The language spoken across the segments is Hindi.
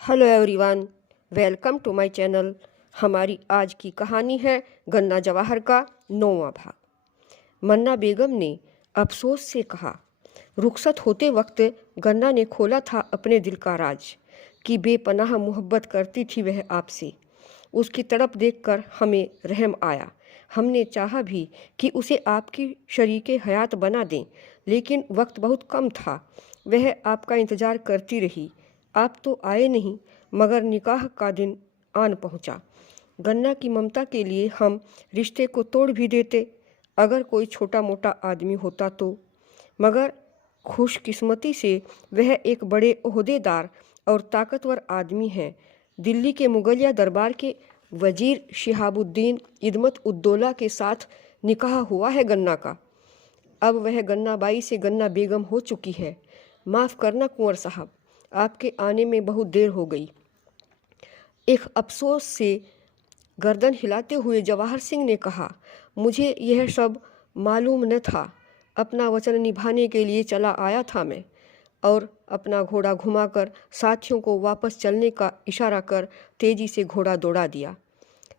Hello everyone, welcome to my channel. हमारी आज की कहानी है गन्ना जवाहर का 9वां भाग। मन्ना बेगम ने अफसोस से कहा, रुखसत होते वक्त गन्ना ने खोला था अपने दिल का राज कि बेपनाह मोहब्बत करती थी वह आपसे। उसकी तड़प देखकर हमें रहम आया। हमने चाहा भी कि उसे आपकी शरीके हयात बना दें, लेकिन वक्त बहुत कम था। वह आपका इंतज़ार करती रही। आप तो आए नहीं, मगर निकाह का दिन आन पहुंचा। गन्ना की ममता के लिए हम रिश्ते को तोड़ भी देते अगर कोई छोटा मोटा आदमी होता तो, मगर खुशकिस्मती से वह एक बड़े ओहदेदार और ताकतवर आदमी हैं। दिल्ली के मुगलिया दरबार के वजीर शिहाबुद्दीन इदमत उद्दौला के साथ निकाह हुआ है गन्ना का। अब वह गन्ना बाई से गन्ना बेगम हो चुकी है। माफ़ करना कुंवर साहब, आपके आने में बहुत देर हो गई। एक अफसोस से गर्दन हिलाते हुए जवाहर सिंह ने कहा, मुझे यह सब मालूम न था। अपना वचन निभाने के लिए चला आया था मैं। और अपना घोड़ा घुमाकर साथियों को वापस चलने का इशारा कर तेजी से घोड़ा दौड़ा दिया।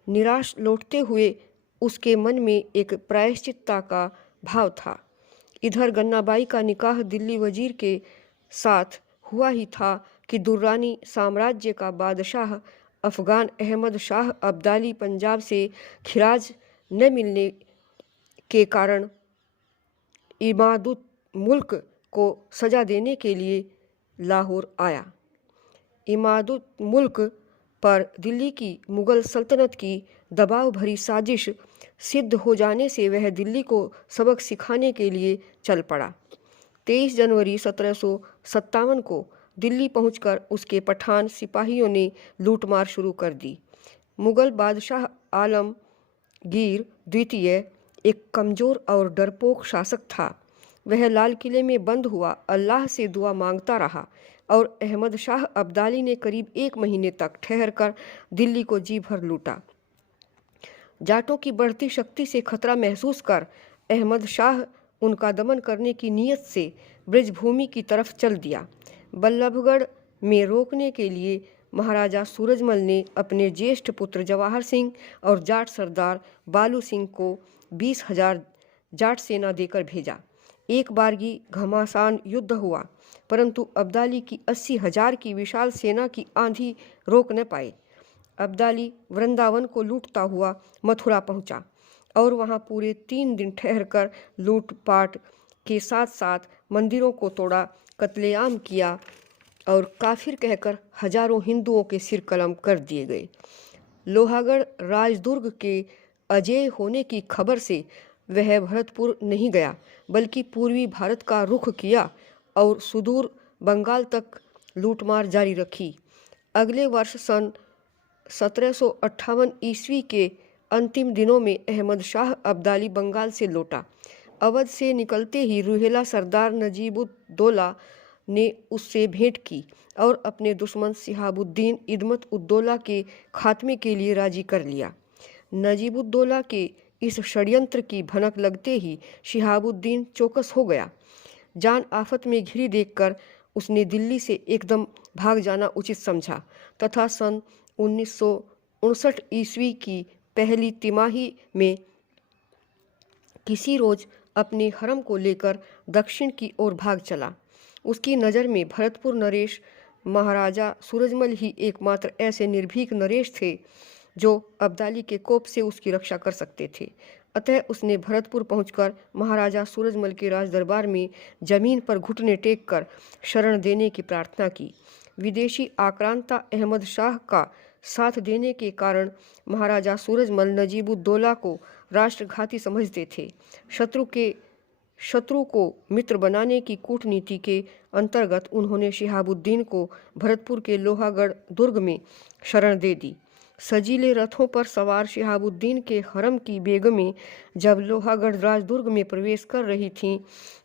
निराश लौटते हुए उसके मन में एक प्रायश्चित्ता का भाव था। इधर गन्नाबाई का निकाह दिल्ली वजीर के साथ हुआ ही था कि दुर्रानी साम्राज्य का बादशाह अफ़गान अहमद शाह अब्दाली पंजाब से खिराज न मिलने के कारण इमादुत मुल्क को सजा देने के लिए लाहौर आया। इमादुत मुल्क पर दिल्ली की मुग़ल सल्तनत की दबाव भरी साजिश सिद्ध हो जाने से वह दिल्ली को सबक सिखाने के लिए चल पड़ा। 23 जनवरी 1757 को दिल्ली पहुंचकर उसके पठान सिपाहियों ने लूटमार शुरू कर दी। मुग़ल बादशाह आलमगीर द्वितीय एक कमज़ोर और डरपोक शासक था। वह लाल किले में बंद हुआ अल्लाह से दुआ मांगता रहा और अहमद शाह अब्दाली ने करीब 1 महीने तक ठहरकर दिल्ली को जी भर लूटा। जाटों की बढ़ती शक्ति से खतरा महसूस कर अहमद शाह उनका दमन करने की नीयत से ब्रजभूमि की तरफ चल दिया। बल्लभगढ़ में रोकने के लिए महाराजा सूरजमल ने अपने ज्येष्ठ पुत्र जवाहर सिंह और जाट सरदार बालू सिंह को 20,000 जाट सेना देकर भेजा। एक बारगी घमासान युद्ध हुआ, परंतु अब्दाली की 80,000 की विशाल सेना की आंधी रोक न पाए। अब्दाली वृंदावन को लूटता हुआ मथुरा पहुंचा और वहां पूरे 3 दिन ठहरकर लूटपाट के साथ साथ मंदिरों को तोड़ा, कत्लेआम किया और काफिर कहकर हजारों हिंदुओं के सिर कलम कर दिए गए। लोहागढ़ राजदुर्ग के अजेय होने की खबर से वह भरतपुर नहीं गया, बल्कि पूर्वी भारत का रुख किया और सुदूर बंगाल तक लूटमार जारी रखी। अगले वर्ष सन 1758 ईस्वी के अंतिम दिनों में अहमद शाह अब्दाली बंगाल से लौटा। अवध से निकलते ही रुहेला सरदार नजीबुद्दौला ने उससे भेंट की और अपने दुश्मन शिहाबुद्दीन इदमत उद्दौला के खात्मे के लिए राजी कर लिया। नजीबुद्दौला के इस षड्यंत्र की भनक लगते ही शिहाबुद्दीन चौकस हो गया। जान आफत में घिरी देखकर उसने दिल्ली से एकदम भाग जाना उचित समझा तथा सन 1959 ईस्वी की पहली तिमाही में किसी रोज अपने हरम को लेकर दक्षिण की ओर भाग चला। उसकी नज़र में भरतपुर नरेश महाराजा सूरजमल ही एकमात्र ऐसे निर्भीक नरेश थे जो अब्दाली के कोप से उसकी रक्षा कर सकते थे। अतः उसने भरतपुर पहुंचकर महाराजा सूरजमल के राज दरबार में जमीन पर घुटने टेक कर शरण देने की प्रार्थना की। विदेशी आक्रांता अहमद शाह का साथ देने के कारण महाराजा सूरजमल नजीबुद्दौला को राष्ट्रघाती समझते थे। शत्रु को मित्र बनाने की कूटनीति के अंतर्गत उन्होंने शिहाबुद्दीन को भरतपुर के लोहागढ़ दुर्ग में शरण दे दी। सजीले रथों पर सवार शिहाबुद्दीन के हरम की बेगमें जब लोहागढ़ राजदुर्ग में प्रवेश कर रही थीं,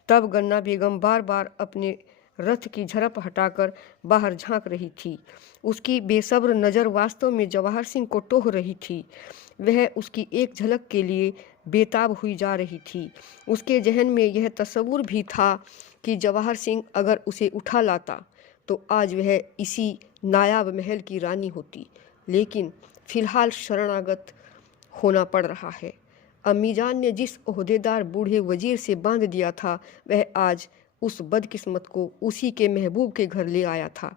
तब गन्ना बेगम बार बार अपने रथ की झड़प हटाकर बाहर झांक रही थी। उसकी बेसब्र नज़र वास्तव में जवाहर सिंह को टोह रही थी। वह उसकी एक झलक के लिए बेताब हुई जा रही थी। उसके जहन में यह तस्वुर भी था कि जवाहर सिंह अगर उसे उठा लाता तो आज वह इसी नायाब महल की रानी होती, लेकिन फिलहाल शरणागत होना पड़ रहा है। अम्मीजान ने जिस ओहदेदार बूढ़े वजीर से बांध दिया था, वह आज उस बदकिस्मत को उसी के महबूब के घर ले आया था।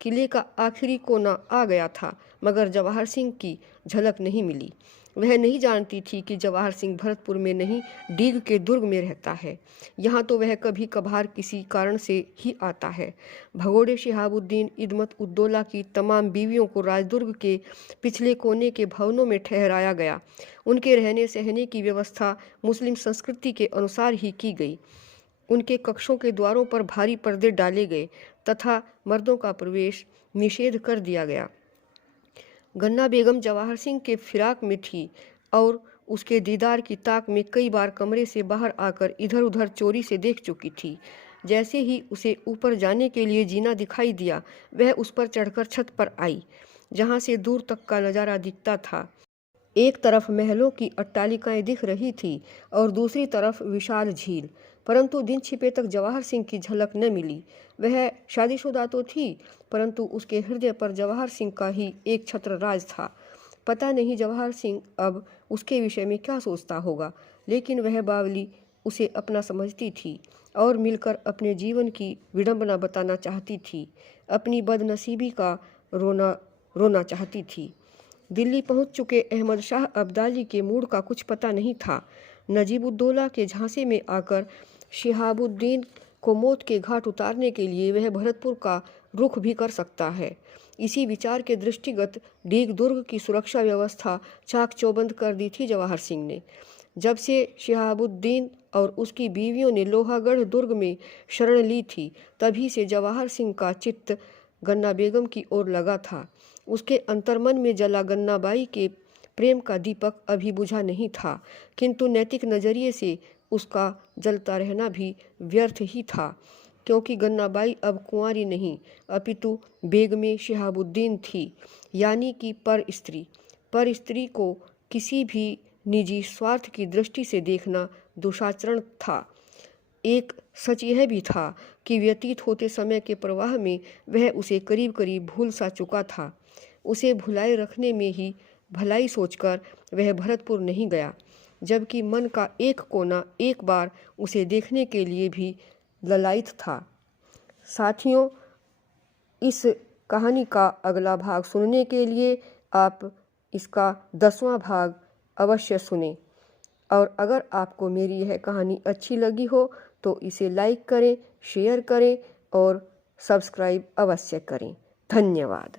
किले का आखिरी कोना आ गया था, मगर जवाहर सिंह की झलक नहीं मिली। वह नहीं जानती थी कि जवाहर सिंह भरतपुर में नहीं, डीग के दुर्ग में रहता है। यहाँ तो वह कभी कभार किसी कारण से ही आता है। भगोड़े शिहाबुद्दीन इदमत उद्दौला की तमाम बीवियों को राजदुर्ग के पिछले कोने के भवनों में ठहराया गया। उनके रहने सहने की व्यवस्था मुस्लिम संस्कृति के अनुसार ही की गई। उनके कक्षों के द्वारों पर भारी पर्दे डाले गए तथा मर्दों का प्रवेश निषेध कर दिया गया। गन्ना बेगम जवाहर सिंह के फिराक में थी और उसके दीदार की ताक में कई बार कमरे से बाहर आकर इधर उधर चोरी से देख चुकी थी। जैसे ही उसे ऊपर जाने के लिए जीना दिखाई दिया, वह उस पर चढ़कर छत पर आई, जहाँ से दूर तक का नज़ारा दिखता था। एक तरफ महलों की अट्टालिकाएं दिख रही थी और दूसरी तरफ विशाल झील, परंतु दिन छिपे तक जवाहर सिंह की झलक न मिली। वह शादीशुदा तो थी, परंतु उसके हृदय पर जवाहर सिंह का ही एक छत्र राज था। पता नहीं जवाहर सिंह अब उसके विषय में क्या सोचता होगा, लेकिन वह बावली उसे अपना समझती थी और मिलकर अपने जीवन की विडंबना बताना चाहती थी। अपनी बदनसीबी का रोना चाहती थी। दिल्ली पहुंच चुके अहमद शाह अब्दाली के मूड का कुछ पता नहीं था। नजीबुद्दौला के झांसे में आकर शिहाबुद्दीन को मौत के घाट उतारने के लिए वह भरतपुर का रुख भी कर सकता है। इसी विचार के दृष्टिगत डीग दुर्ग की सुरक्षा व्यवस्था चाक चौबंद कर दी थी जवाहर सिंह ने। जब से शिहाबुद्दीन और उसकी बीवियों ने लोहागढ़ दुर्ग में शरण ली थी, तभी से जवाहर सिंह का चित्त गन्ना बेगम की ओर लगा था। उसके अंतर्मन में जला गन्नाबाई के प्रेम का दीपक अभी बुझा नहीं था, किंतु नैतिक नज़रिए से उसका जलता रहना भी व्यर्थ ही था, क्योंकि गन्नाबाई अब कुंवारी नहीं अपितु बेगमे शिहाबुद्दीन थी, यानी कि पर स्त्री को किसी भी निजी स्वार्थ की दृष्टि से देखना दुशाचरण था। एक सच यह भी था कि व्यतीत होते समय के प्रवाह में वह उसे करीब करीब भूल सा चुका था। उसे भुलाए रखने में ही भलाई सोचकर वह भरतपुर नहीं गया, जबकि मन का एक कोना एक बार उसे देखने के लिए भी ललायित था। साथियों, इस कहानी का अगला भाग सुनने के लिए आप इसका 10वां भाग अवश्य सुनें। और अगर आपको मेरी यह कहानी अच्छी लगी हो तो इसे लाइक करें, शेयर करें और सब्सक्राइब अवश्य करें। धन्यवाद।